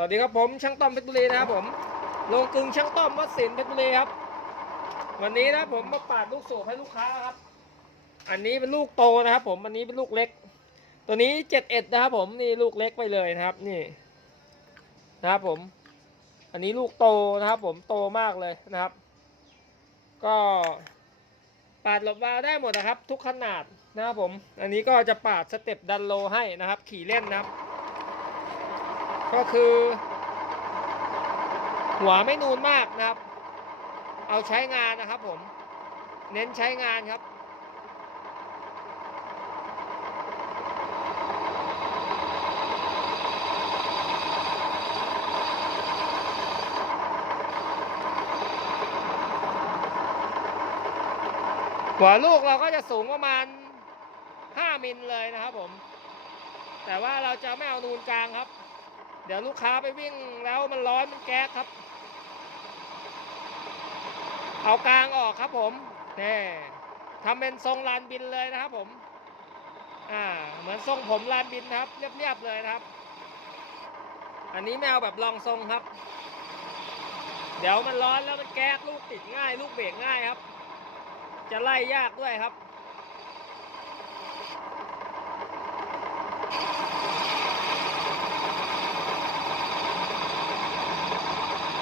สวัสดีครับผมช่างต้อมเพชรบุรีนะครับผมโรงกึงช่างต้อมวัดสินเพชรบุรีครับ วันนี้นะผมมาปาดลูกสูบให้ลูกค้าครับ อันนี้เป็นลูกโตนะครับ ผมอันนี้เป็นลูกเล็ก ตัวนี้เจ็ดเอ็ดนะครับผมนี่ลูกเล็กไปเลยนะครับ นี่นะครับผม อันนี้ลูกโตนะครับ ผมโตมากเลยนะครับ ก็ปาดหลบวาล์วได้หมดนะครับ ทุกขนาดนะครับผม อันนี้ก็จะปาดสเต็ปดันโลให้นะครับ ขี่เล่นนะครับ ก็คือ หัวไม่นูนมากนะครับ เอาใช้งานนะครับผม เน้นใช้งานครับ หัวลูกเราก็จะสูงประมาณ 5 มิลเลยนะครับผม แต่ว่าเราจะไม่เอานูนกลางครับ เดี๋ยวลูกค้าไปวิ่งแล้วมันร้อนมันแก๊สครับ เอากลางออกครับผมนี่ทำเป็นทรงลานบินเลยนะครับผม อ่า เหมือนทรงผมลานบินครับ เรียบๆเลยนะครับ อันนี้ไม่เอาแบบลองทรงครับ เดี๋ยวมันร้อนแล้วมันแก๊สลูกติดง่าย ลูกเบรกง่ายครับ จะไล่ยากด้วยครับ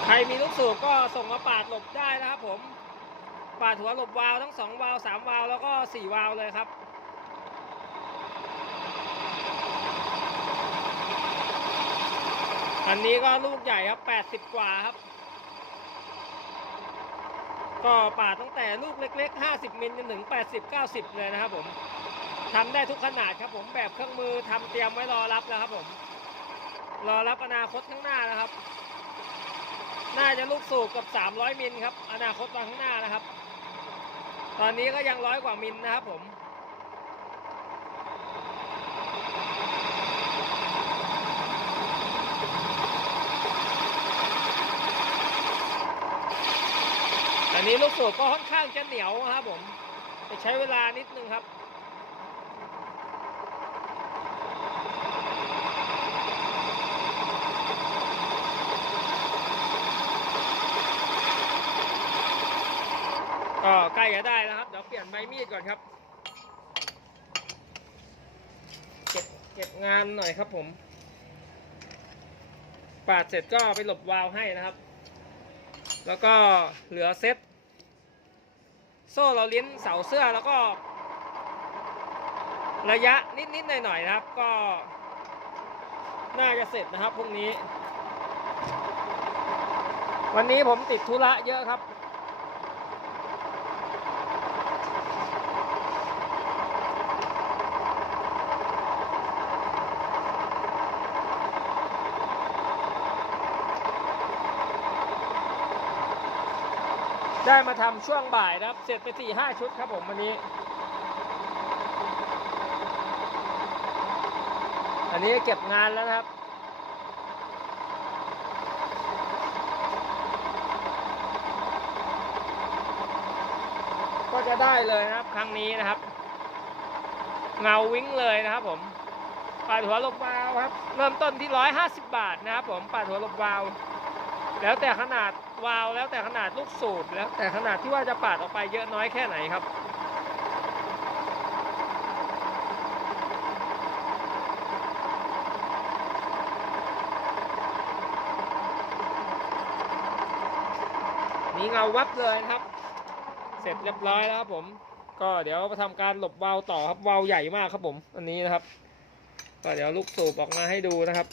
ใครมีลูกสูบก็ส่งมาปาดหลบได้นะครับผม ปาดหัวหลบวาล์วทั้งสองวาล์วสามวาล์วแล้วก็สี่วาล์วเลยครับอันนี้ก็ลูกใหญ่ครับแปดสิบกว่าครับ ก็ปาดตั้งแต่ลูกเล็ก ๆ 50 มิลจนถึง 80 90 เลยนะครับผมทำได้ทุกขนาดครับผมแบบเครื่องมือทำเตรียมไว้รอรับแล้วครับผม รอรับอนาคตข้างหน้านะครับ จะลูกสูบกับ 300 มิลครับ อนาคตวันข้างหน้านะครับ ตอนนี้ก็ยังร้อยกว่ามิลนะครับผม อันนี้ลูกสูบก็ค่อนข้างจะเหนียวนะครับผม จะใช้เวลานิดนึงครับ ก็ใกล้จะได้แล้วครับเดี๋ยวเปลี่ยนใบมีดก่อนครับ เก็บเก็บงานหน่อยครับผม ปาดเสร็จก็ไปหลบวาล์วให้นะครับ แล้วก็เหลือเซ็ตโซ่เราลิ้นเสาเสื้อแล้วก็ ระยะนิดๆหน่อยๆนะครับ ก็ น่าจะเสร็จนะครับพรุ่งนี้ วันนี้ผมติดธุระเยอะครับ ได้มาทำช่วงบ่ายนะครับ เสร็จไปสี่ห้าชุดครับผมวันนี้ อันนี้เก็บงานแล้วครับก็จะได้เลยนะครับครั้งนี้นะครับ เงาวิ่งเลยนะครับผมปาดหัวลบวาวครับ เริ่มต้นที่ 150 บาทนะครับผมปาดหัวลบวาว แล้วแต่ขนาดวาล์วแล้วแต่ขนาดลูกสูบแล้วแต่ขนาดที่ว่าจะปาดออกไปเยอะน้อยแค่ไหนครับ นี่เงาวับเลยนะครับ เสร็จเรียบร้อยแล้วครับผม ก็เดี๋ยวมาทำการหลบวาล์วต่อครับวาล์วใหญ่มากครับผม อันนี้นะครับ ก็เดี๋ยวลูกสูบออกมาให้ดูนะครับ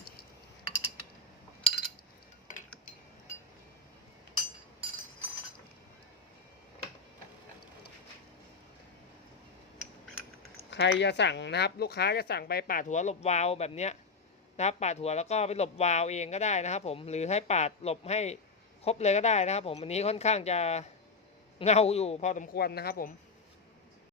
ใครจะสั่งนะครับ ลูกค้าจะสั่งไปปาดหัวหลบวาล์วแบบเนี้ยนะครับปาดหัวแล้วก็ไปหลบวาล์วเองก็ได้นะครับ ผมหรือให้ปาดหลบให้ครบเลยก็ได้นะครับ ผมอันนี้ค่อนข้างจะเงาอยู่พอสมควรนะครับ ผม